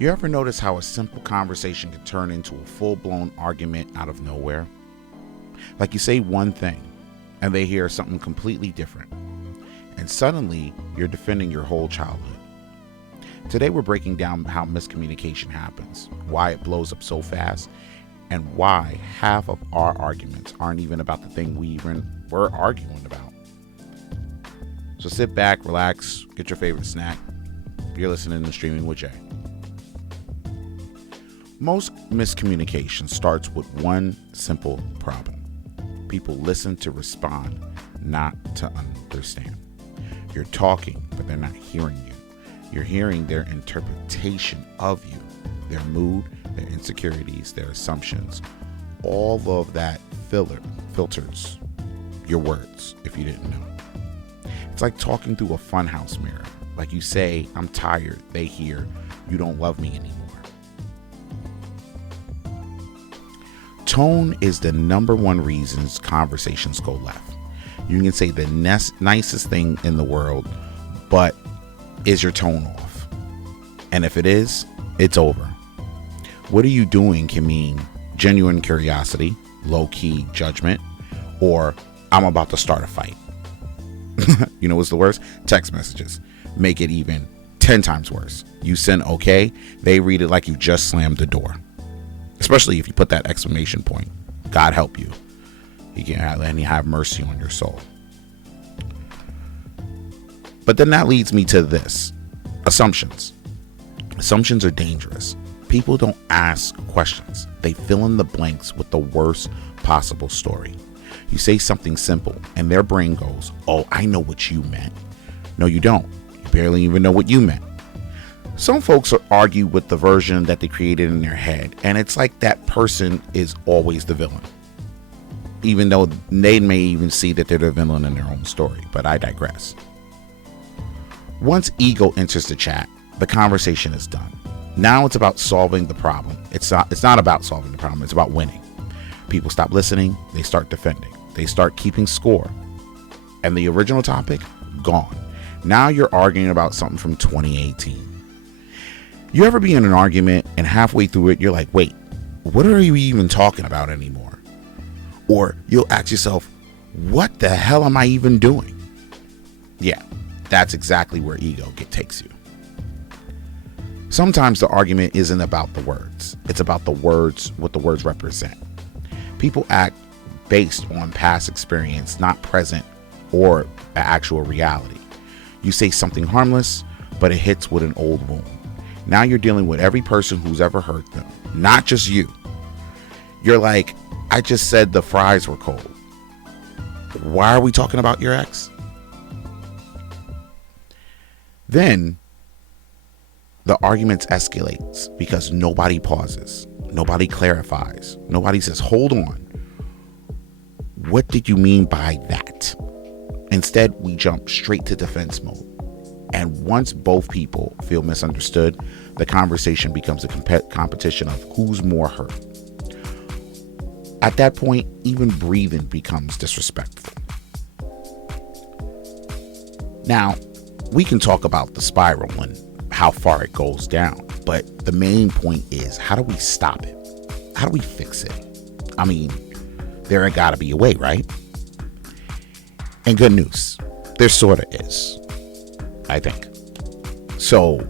You ever notice how a simple conversation can turn into a full-blown argument out of nowhere? Like you say one thing, and they hear something completely different. And suddenly, you're defending your whole childhood. Today, we're breaking down how miscommunication happens, why it blows up so fast, and why half of our arguments aren't even about the thing we're arguing about. So sit back, relax, get your favorite snack. You're listening to Streaming with Jay. Most miscommunication starts with one simple problem. People listen to respond, not to understand. You're talking, but they're not hearing you. You're hearing their interpretation of you, their mood, their insecurities, their assumptions. All of that filters your words, if you didn't know. It's like talking through a funhouse mirror. Like you say, I'm tired. They hear, you don't love me anymore. Tone is the number one reason conversations go left. You can say the nicest thing in the world, but is your tone off? And if it is, it's over. What are you doing can mean genuine curiosity, low-key judgment, or I'm about to start a fight. You know what's the worst? Text messages make it even 10 times worse. You send okay, they read it like you just slammed the door. Especially if you put that exclamation point. God help you. He can have mercy on your soul. But then that leads me to this. Assumptions. Assumptions are dangerous. People don't ask questions. They fill in the blanks with the worst possible story. You say something simple and their brain goes, oh, I know what you meant. No, you don't. You barely even know what you meant. Some folks argue with the version that they created in their head, and it's like that person is always the villain. Even though they may even see that they're the villain in their own story, but I digress. Once ego enters the chat, the conversation is done. Now it's about solving the problem. It's not about solving the problem, it's about winning. People stop listening, they start defending, they start keeping score. And the original topic, gone. Now you're arguing about something from 2018. You ever be in an argument and halfway through it, you're like, wait, what are you even talking about anymore? Or you'll ask yourself, what the hell am I even doing? Yeah, that's exactly where ego takes you. Sometimes the argument isn't about the words. It's about the words, what the words represent. People act based on past experience, not present or actual reality. You say something harmless, but it hits with an old wound. Now you're dealing with every person who's ever hurt them, not just you. You're like, I just said the fries were cold. Why are we talking about your ex? Then the arguments escalates because nobody pauses. Nobody clarifies. Nobody says, hold on. What did you mean by that? Instead, we jump straight to defense mode. And once both people feel misunderstood, the conversation becomes a competition of who's more hurt. At that point, even breathing becomes disrespectful. Now, we can talk about the spiral and how far it goes down, but the main point is, how do we stop it? How do we fix it? I mean, there gotta be a way, right? And good news, there sorta is. I think. So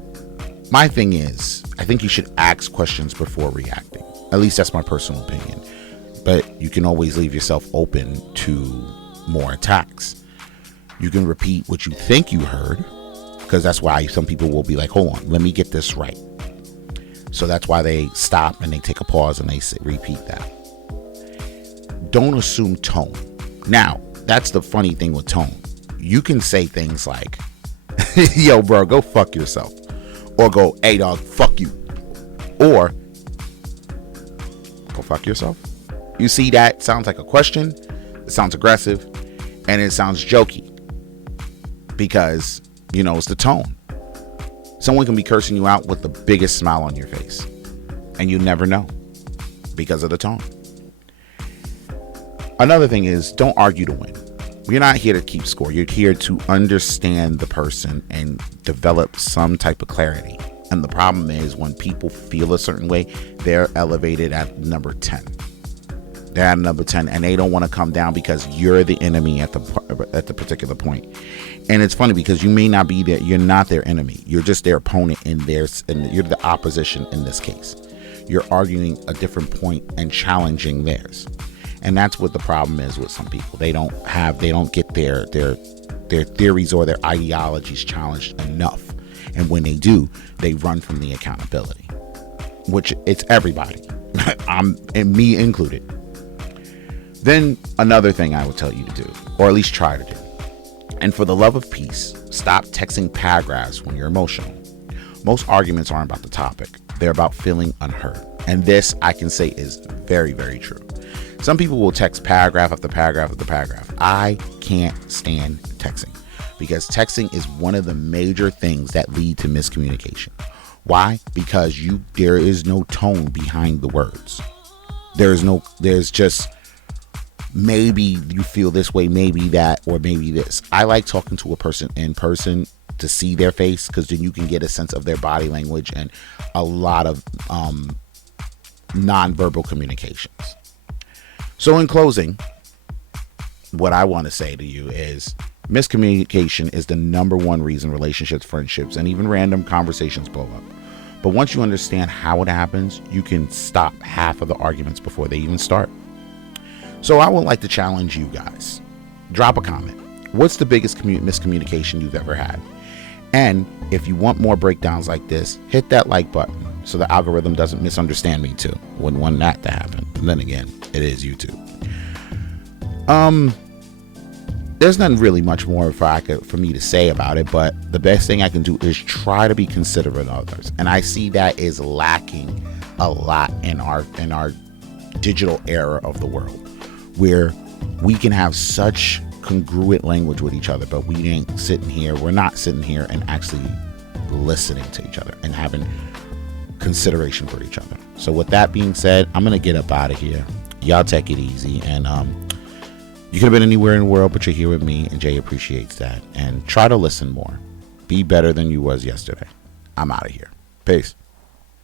my thing is, I think you should ask questions before reacting. At least that's my personal opinion. But you can always leave yourself open to more attacks. You can repeat what you think you heard, because that's why some people will be like, hold on, let me get this right. So that's why they stop and they take a pause and they repeat that. Don't assume tone. Now, that's the funny thing with tone. You can say things like, yo, bro, go fuck yourself. Or go, hey, dog, fuck you. Or, go fuck yourself. You see, that sounds like a question. It sounds aggressive. And it sounds jokey. Because, you know, it's the tone. Someone can be cursing you out with the biggest smile on your face. And you never know. Because of the tone. Another thing is, don't argue to win. You're not here to keep score. You're here to understand the person and develop some type of clarity. And the problem is when people feel a certain way, they're elevated at number 10. They're at number 10 and they don't want to come down because you're the enemy at the particular point. And it's funny because you may not be there. You're not their enemy. You're just their opponent and you're the opposition in this case. You're arguing a different point and challenging theirs. And that's what the problem is with some people. They don't get their theories or their ideologies challenged enough. And when they do, they run from the accountability, which it's everybody, and me included. Then another thing I would tell you to do, or at least try to do, and for the love of peace, stop texting paragraphs when you're emotional. Most arguments aren't about the topic. They're about feeling unheard. And this, I can say, is very, very true. Some people will text paragraph after paragraph after paragraph. I can't stand texting because texting is one of the major things that lead to miscommunication. Why? Because there is no tone behind the words. There's just maybe you feel this way, maybe that, or maybe this. I like talking to a person in person to see their face because then you can get a sense of their body language and a lot of nonverbal communications. So in closing, what I want to say to you is miscommunication is the number one reason relationships, friendships, and even random conversations blow up. But once you understand how it happens, you can stop half of the arguments before they even start. So I would like to challenge you guys. Drop a comment. What's the biggest miscommunication you've ever had? And if you want more breakdowns like this, hit that like button so the algorithm doesn't misunderstand me too. Wouldn't want that to happen. And then again, it is YouTube. There's nothing really much more for me to say about it, but the best thing I can do is try to be considerate of others. And I see that is lacking a lot in our digital era of the world, where we can have such congruent language with each other, but we're not sitting here and actually listening to each other and having consideration for each other. So with that being said, I'm going to get up out of here. Y'all take it easy. And you could have been anywhere in the world, but you're here with me, and Jay appreciates that. And try to listen more. Be better than you was yesterday. I'm out of here. Peace.